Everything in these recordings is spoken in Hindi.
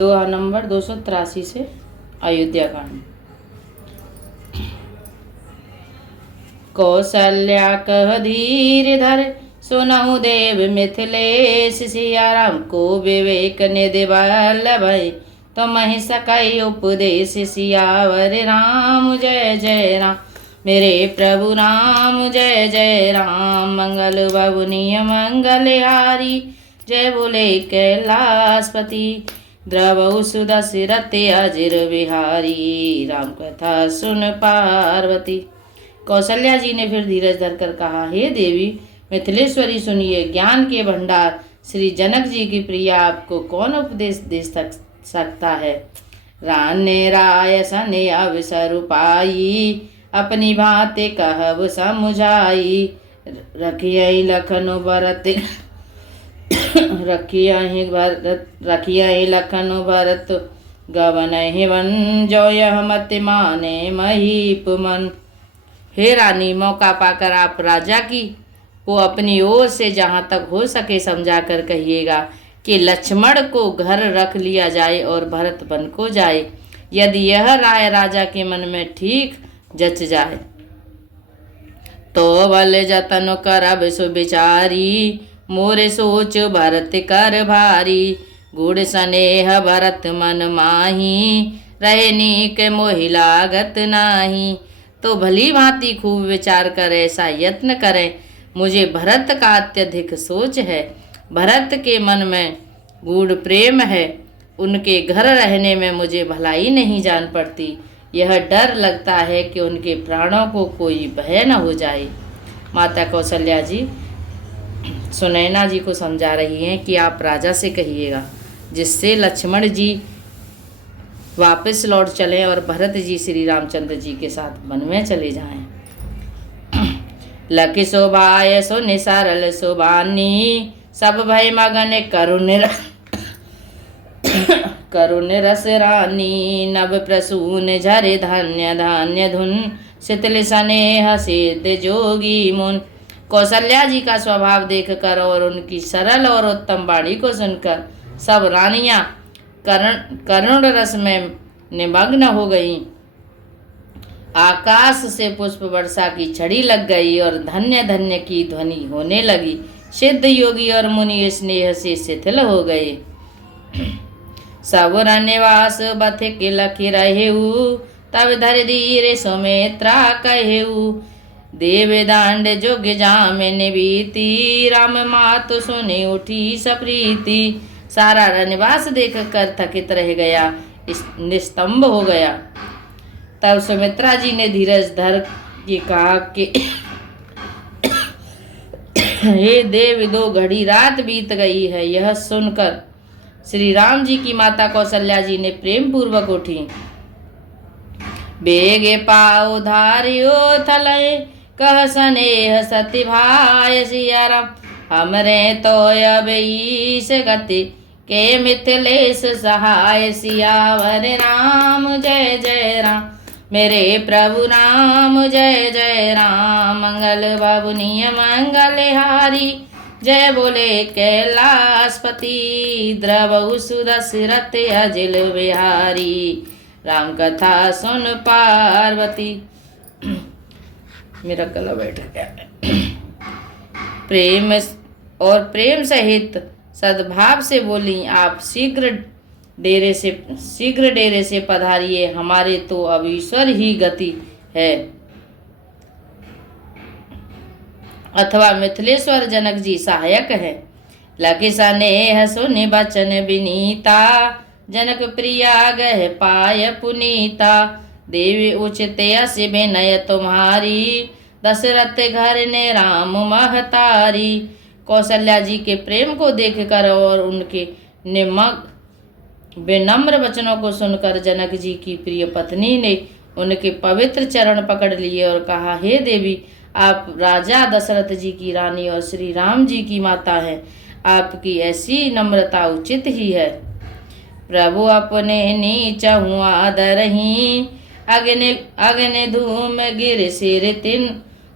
दोहा नंबर 283 से अयोध्या कांड। कौशल्या कह धीर धर सुनहु देव मिथिलेश, सिया राम को विवेक निधि वल्लभ, तुमहि सकई उपदेश, सियावर राम जय जय राम। मेरे प्रभु राम जय जय राम। मंगल बबुनिय मंगलहारी, जय बोले कैलाशपति, द्रवहु सुदशरथ अजिर बिहारी, राम कथा सुन पार्वती। कौशल्या जी ने फिर धीरज धरकर कहा, हे देवी मिथिलेश्वरी सुनिए, ज्ञान के भंडार श्री जनक जी की प्रिया आपको कौन उपदेश दे सकता है। राने राय सने अवसर पाई, अपनी भांति कहब समुझाई, रखिए लखन भरत रखिए लखन भरत, गवन वन जो यह मत माने महीप मन। हे रानी, मौका पाकर आप राजा की को अपनी ओर से जहाँ तक हो सके समझा कर कहिएगा कि लक्ष्मण को घर रख लिया जाए और भरत वन को जाए। यदि यह राय राजा के मन में ठीक जच जाए तो भले जतन करब सुविचारी, मोरे सोच भरत कर भारी, गुड़ स्नेह भरत मन माही, रहे नीक मोहि लागत नाही। तो भली भांति खूब विचार कर ऐसा यत्न करें, मुझे भरत का अत्यधिक सोच है। भरत के मन में गूढ़ प्रेम है, उनके घर रहने में मुझे भलाई नहीं जान पड़ती। यह डर लगता है कि उनके प्राणों को कोई भय न हो जाए। माता कौशल्या जी सुनैना जी को समझा रही हैं कि आप राजा से कहिएगा, जिससे लक्ष्मण जी वापस लौट चलें और भरत जी श्री रामचंद्र जी के साथ वन में चले जाएं। लकी शोभाय सुनि सरल सुबानी, सब भय मगन करुण रस रानी, नभ प्रसून झरे धान्य धान्य धुन, शीतल स्नेह सिद्ध जोगी मुन। कौशल्या जी का स्वभाव देखकर और उनकी सरल और उत्तम वाणी को सुनकर सब रानियां करुण रस में निमग्न हो गईं। आकाश से पुष्प वर्षा की छड़ी लग गई और धन्य धन्य की ध्वनि होने लगी। सिद्ध योगी और मुनि स्नेह से शिथिल हो गए। सब निवास बथिक लखि रहेऊ, तब धर धीरे सुमित्रा कहेऊ, देव दांड जोग जामिन बीती, राम मातु सुनि उठी सप्रीति। सारा रनिवास देख कर थकित रह गया, निस्तंभ हो गया। तब सुमित्रा जी ने धीरज धर के कहा कि हे देव, 2 घड़ी रात बीत गई है। यह सुनकर श्री राम जी की माता कौशल्या जी ने प्रेम पूर्वक उठी। बेगे पाओ धारियो थलय, कह स्नेह सति भाय, सिया राम हमरे तो अब ईस गति, के मिथिलेश सहाय, सियावर राम जय जय राम। मेरे प्रभु राम जय जय राम। मंगल बबुनिय मंगलहारी, जय बोले कैलाशपति, द्रवहु सुदशरथ अजिर बिहारी, राम कथा सुन पार्वती। मेरा गला बैठ गया। प्रेम सहित सद्भाव से बोली, आप शीघ्र डेरे से पधारिए, हमारे तो अब ईश्वर ही गति है, अथवा मिथिलेश्वर जनक जी सहायक है। लखि स्नेह सुनि बचन विनीता, जनक प्रिया गह पाय पुनीता, देवी उचित यस विनय तुम्हारी, दशरथ घर ने राम महतारी। कौशल्या जी के प्रेम को देखकर और उनके विनम्र वचनों को सुनकर जनक जी की प्रिय पत्नी ने उनके पवित्र चरण पकड़ लिए और कहा, हे देवी, आप राजा दशरथ जी की रानी और श्री राम जी की माता हैं, आपकी ऐसी नम्रता उचित ही है। प्रभु अपने नीचहु आदरही, अग्नि धूम गिर सिर तिन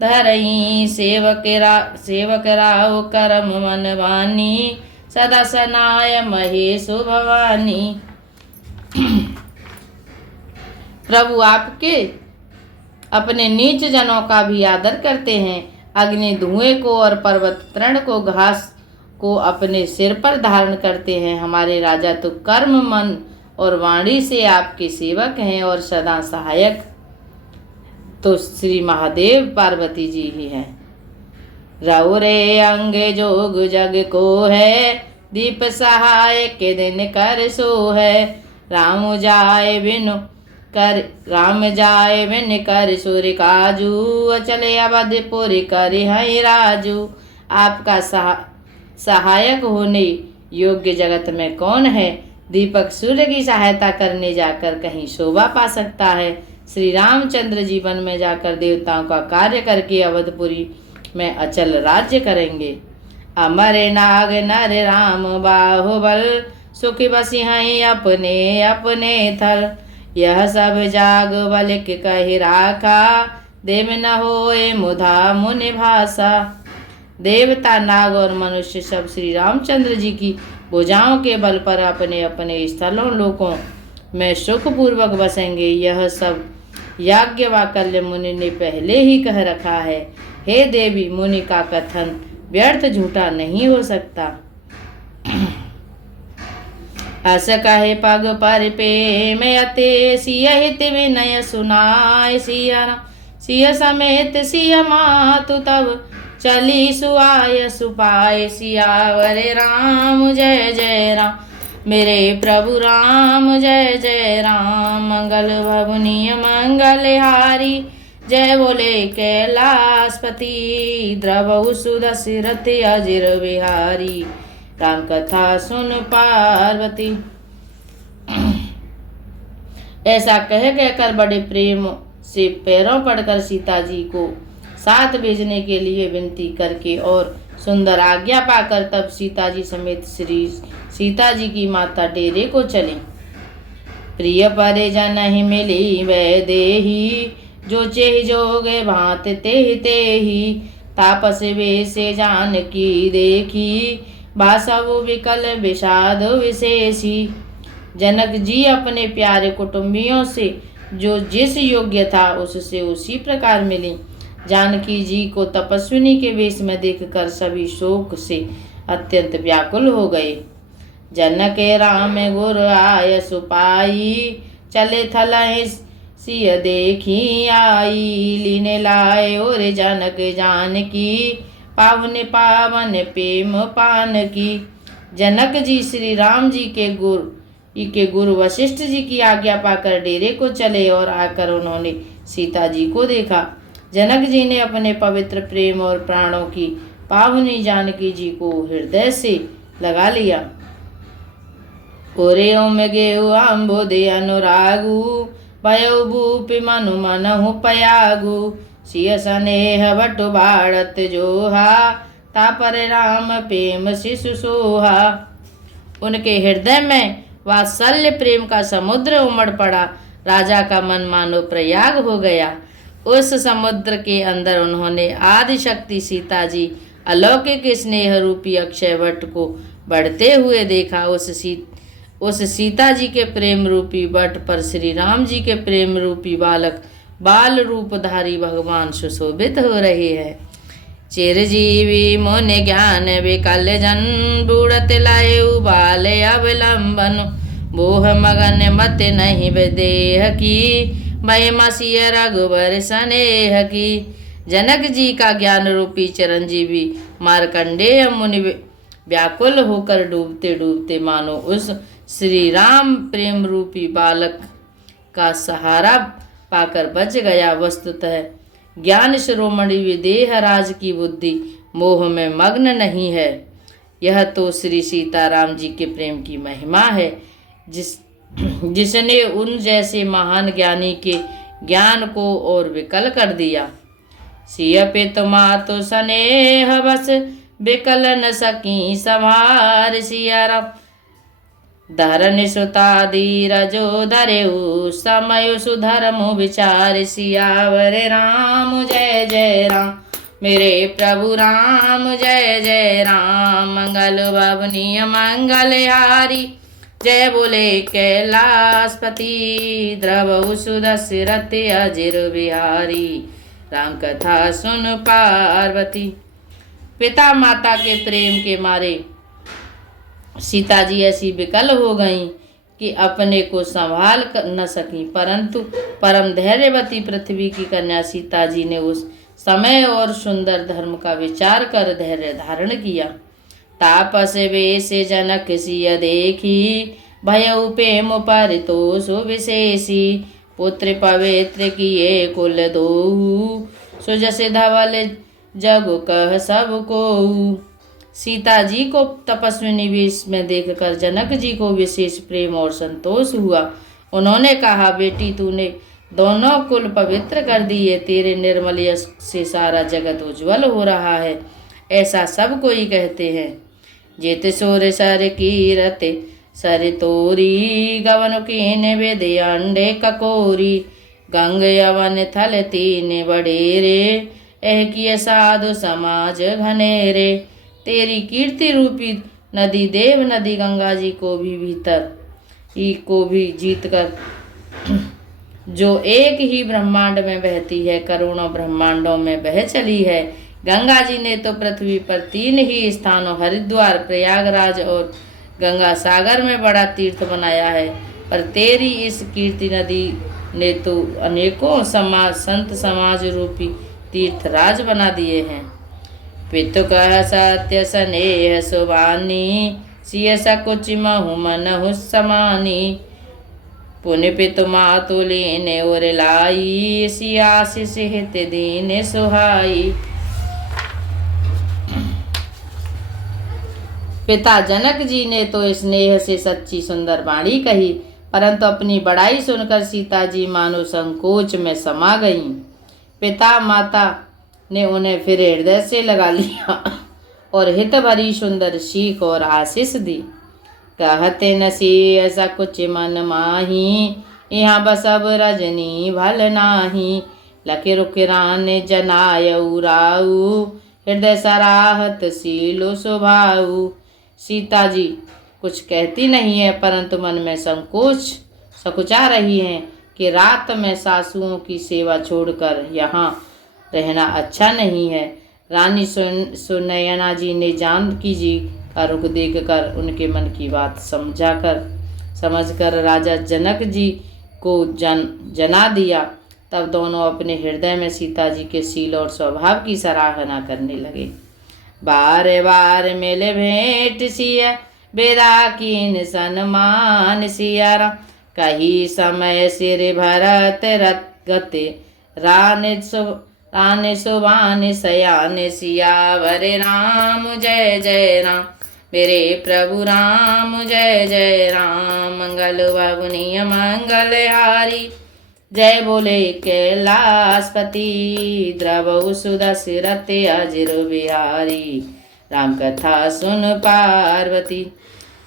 धरही, सेवक राव करम मन बानी, सदा सनाय महेशु भवानी। प्रभु आपके अपने नीच जनों का भी आदर करते हैं। अग्नि धुएं को और पर्वत तृण को घास को अपने सिर पर धारण करते हैं। हमारे राजा तो कर्म मन और वाणी से आपके सेवक हैं और सदा सहायक तो श्री महादेव पार्वती जी ही हैं। रऊ रे अंग जोग जग को है, दीप सहाय के दिन कर सो है। राम जाए बिन कर सूर्य काजू, चले अवधपुर कर है राजू। आपका सहायक होने योग्य जगत में कौन है? दीपक सूर्य की सहायता करने जाकर कहीं शोभा पा सकता है। श्री रामचंद्र जीवन में जाकर देवताओं का कार्य करके अवधपुरी में अचल राज्य करेंगे। अमर नाग नर राम बाहुबल, सुखी बसी हैं अपने अपने थल। यह सब जाग बलिक कहि राखा, देव न होए मुधा मुनि भाषा। देवता नाग और मनुष्य सब श्री रामचंद्र जी की भुजाओं के बल पर अपने अपने स्थलों लोकों में सुखपूर्वक बसेंगे। यह सब याज्ञवल्क्य मुनि ने पहले ही कह रखा है। हे देवी, मुनि का कथन व्यर्थ झूठा नहीं हो सकता। अस कहे पग पर प्रेम अते, सिय हित विनय सुनाय सिय समेत सिय मातु तब, चली सुआय सुपाय सियावर राम जय जय राम। मेरे प्रभु राम जय जय राम। मंगल भवनीय मंगलहारी, जय बोले कैलाशपति। द्रवहु सुदशरथ अजिर बिहारी, राम कथा सुन पार्वती। ऐसा कह कहकर बड़े प्रेम से पैरों पड़कर सीता जी को साथ भेजने के लिए विनती करके और सुंदर आज्ञा पाकर तब सीता जी समेत श्री सीता जी की माता डेरे को चली। प्रिय परिजन ही मिली वै देही, जो चेह जोगे भांत तेहि। तापस वेसे जानकी देखी, भाषावु विकल विषाद विशेषी। जनक जी अपने प्यारे कुटुंबियों से जो जिस योग्य था उससे उसी प्रकार मिली। जानकी जी को तपस्विनी के वेश में देखकर सभी शोक से अत्यंत व्याकुल हो गए। जनक राम गुर आय सुपाई, चले थलहि सिय देखी आई। लीने लाए और जनक जानकी, पावन पावन प्रेम पान की। जनक जी श्री राम जी के गुरु वशिष्ठ जी की आज्ञा पाकर डेरे को चले और आकर उन्होंने सीता जी को देखा। जनक जी ने अपने पवित्र प्रेम और प्राणों की पावनी जानकी जी को हृदय से लगा लिया। ओरे ओम गेहु अम्बुदे अनुरागु, भयो भूपि मनु मनहु पयागु। सिय स्नेह बटु बाड़त जोहा, तापर राम प्रेम शिशु सोहा। उनके हृदय में वात्सल्य प्रेम का समुद्र उमड़ पड़ा। राजा का मन मानो प्रयाग हो गया। उस समुद्र के अंदर उन्होंने आदि शक्ति सीता जी अलौकिक स्नेह रूपी अक्षय वट को बढ़ते हुए देखा। उस सीता जी के प्रेम रूपी वट पर श्री राम जी के प्रेम रूपी बाल रूपधारी भगवान सुशोभित हो रहे हैं। चिरजीवी मुनि ज्ञान विकल जन, बूढ़त लायु बाल अवलंबन। मोह मगन मत नहीं देह की, महिमा सिय रघुबर स्नेह की। जनक जी का ज्ञान रूपी चिरंजीवी मार्कंडेय मुनि व्याकुल होकर डूबते डूबते मानो उस श्री राम प्रेम रूपी बालक का सहारा पाकर बच गया। वस्तुतः ज्ञान शिरोमणि विदेह राज की बुद्धि मोह में मग्न नहीं है। यह तो श्री सीताराम जी के प्रेम की महिमा है, जिसने उन जैसे महान ज्ञानी के ज्ञान को और विकल कर दिया। सिय पित मातु स्नेह बस, विकल न सकी संभार। सिया राम धरन सुता धीरजो धरेउ, समय सुधर्मु विचार। सियावर राम जय जय राम। मेरे प्रभु राम जय जय राम। मंगल भवनीय मंगलहारी, जय बोले कैलाशपति द्रवहु सुदशरथ अजिर बिहारी। राम कथा सुन पार्वती। पिता माता के प्रेम के मारे सीता जी ऐसी विकल हो गईं कि अपने को संभाल न सकी, परंतु परम धैर्यवती पृथ्वी की कन्या सीता जी ने उस समय और सुंदर धर्म का विचार कर धैर्य धारण किया। तापस वेश जनक सिय देखी भयउ प्रेम परितोष विशेषी। पुत्र पवित्र किए कुल दोहु सुजस धवल जग कह सब को। सीता जी को तपस्विनी वेश में देखकर जनक जी को विशेष प्रेम और संतोष हुआ। उन्होंने कहा, बेटी तूने दोनों कुल पवित्र कर दिए, तेरे निर्मल यश से सारा जगत उज्जवल हो रहा है, ऐसा सब कोई कहते हैं। जेत सोर सर कीरत सर तोरी गवन कीन वेद अंडे ककोरी। गंग यवन थल तीन बडेरे एह किए साधु समाज घनेरे। तेरी कीर्ति रूपी नदी देव नदी गंगा जी को भी जीत कर जो एक ही ब्रह्मांड में बहती है, करोड़ों ब्रह्मांडों में बह चली है। गंगा जी ने तो पृथ्वी पर 3 ही स्थानों हरिद्वार, प्रयागराज और गंगा सागर में बड़ा तीर्थ बनाया है, पर तेरी इस कीर्ति नदी ने तो अनेकों संत समाज रूपी तीर्थराज बना दिए हैं। पितु कह सत्य स्नेह सुबानी सिय सकुच महु मनहु समानी। पुण्य पितु मातु लीने और लाई सियासिस हित दीन सुहाई। पिता जनक जी ने तो स्नेह से सच्ची सुंदर वाणी कही, परंतु अपनी बड़ाई सुनकर सीता जी मानो संकोच में समा गईं। पिता माता ने उन्हें फिर हृदय से लगा लिया और हित भरी सुंदर सीख और आशीष दी। कहते नसी ऐसा कुछ मन माही यहाँ बसब रजनी भल नाही। लके रुकिरान जनाय उराऊ हृदय सराहत सीलो सुभाऊ। सीता जी कुछ कहती नहीं है, परंतु मन में सकुचा रही हैं कि रात में सासुओं की सेवा छोड़कर यहाँ रहना अच्छा नहीं है। रानी सुनयना जी ने जानकी जी का रुख देखकर उनके मन की बात समझकर राजा जनक जी को जना दिया। तब दोनों अपने हृदय में सीता जी के शील और स्वभाव की सराहना करने लगे। बार बार मिले भेंट सिया बेदा कीन सन्मान सियारा। कही समय सिर भरत रत गते रान सुबान सयान सियावर राम जय जय राम। मेरे प्रभु राम जय जय राम। मंगल बाबुनिय मंगल हारी। जय बोले कैलाशपति द्रवहु सुदशरथ अजिर बिहारी। राम कथा सुन पार्वती।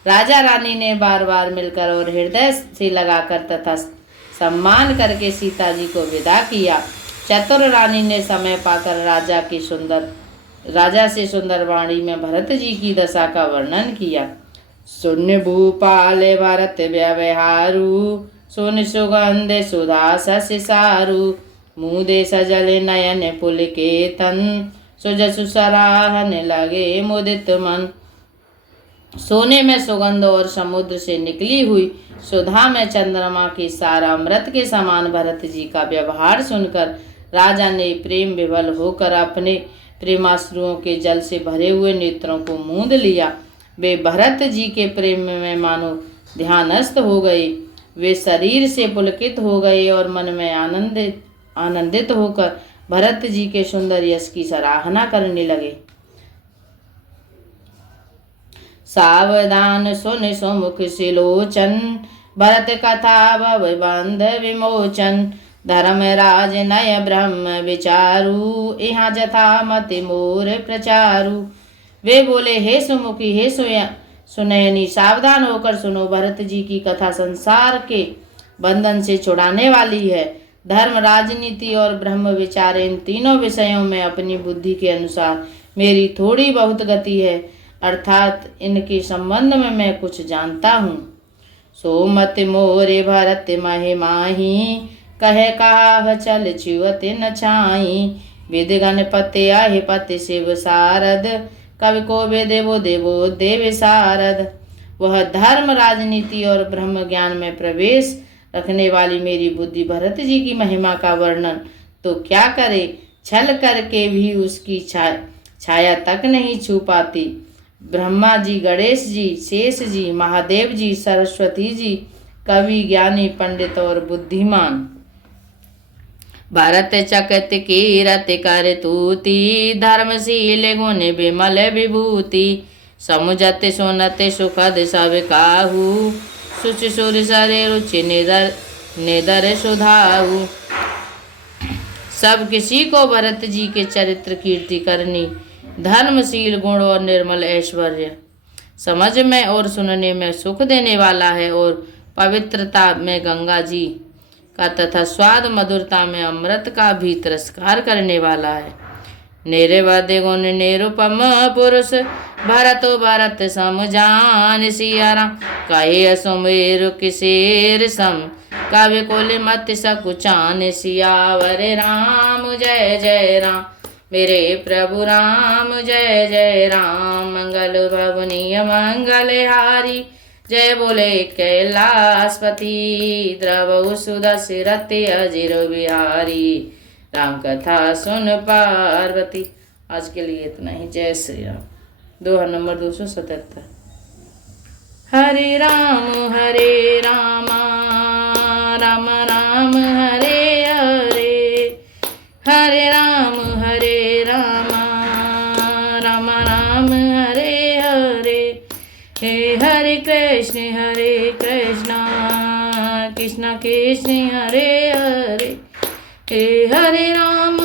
राजा रानी ने बार बार मिलकर और हृदय से लगाकर तथा सम्मान करके सीता जी को विदा किया। चतुर रानी ने समय पाकर राजा से सुंदर वाणी में भरत जी की दशा का वर्णन किया। सुन भूपाल भरत व्यवहारू सुन सुगंध सुधा शशि सारू। मुदे सजल नयन पुलकेतन सुजसु सराहन लगे मुदित मन। सोने में सुगंध और समुद्र से निकली हुई सुधा में चंद्रमा की सारा अमृत के समान भरत जी का व्यवहार सुनकर राजा ने प्रेम विवल होकर अपने प्रेमाश्रुओं के जल से भरे हुए नेत्रों को मूंद लिया। वे भरत जी के प्रेम में मानो ध्यानस्थ हो गए। वे शरीर से पुलकित हो गए और मन में आनंदित होकर भरत जी के सुंदर यश की सराहना करने लगे। सावधान सुन सुमुख सिलोचन भरत कथा भव बंध विमोचन। धर्मराज नय ब्रह्म विचारू यहाँ जथा मति मोर प्रचारू। वे बोले, हे सुमुखी हे सुनयनी, सावधान होकर सुनो। भरत जी की कथा संसार के बंधन से छुड़ाने वाली है। धर्म, राजनीति और ब्रह्म विचार, इन तीनों विषयों में अपनी बुद्धि के अनुसार मेरी थोड़ी बहुत गति है, अर्थात इनके संबंध में मैं कुछ जानता हूँ। सो मत मोरे भरत महि माही, कहे कहा चल च्युत न छाई। विधि गणपति आहि पति शिव सारद, कवि को देवो देवो देव सारद। वह धर्म राजनीति और ब्रह्म ज्ञान में प्रवेश रखने वाली मेरी बुद्धि भरत जी की महिमा का वर्णन तो क्या करे, छल करके भी उसकी छाया तक नहीं छू पाती। ब्रह्मा जी, गणेश जी, शेष जी, महादेव जी, सरस्वती जी, कवि, ज्ञानी, पंडित और बुद्धिमान। भरत चकत कीरत कर तूती, धर्मशील गुण विमल विभूति। समुझत सुनत सुखद सब काहू, सुच सुर सरे रुचि निदर सुधाऊ। सब किसी को भरत जी के चरित्र कीर्ति करनी, धर्मशील गुण और निर्मल ऐश्वर्य समझ में और सुनने में सुख देने वाला है, और पवित्रता में गंगा जी का तथा स्वाद मधुरता में अमृत का भी तिरस्कार करने वाला है। निरवधि गुण निरुपम पुरुष, भरतो भरत सम जान। सिया राम कहे सुमेरु किसेर सम, कवि कुल मति सकुचान। सियावर राम जय जय राम, मेरे प्रभु राम जय जय राम। मंगल भवनीय मंगलहारी, जय बोले कैलाशपति। द्रवहु सुदशरथ अजिर बिहारी, राम कथा सुन पार्वती। आज के लिए इतना ही। जय श्री राम। दोहा नंबर 277। हरे राम राम राम हरे हरे, हरे राम राम हरे हरे। हे हरे कृष्ण कृष्ण कृष्ण हरे हरे। हे हरे राम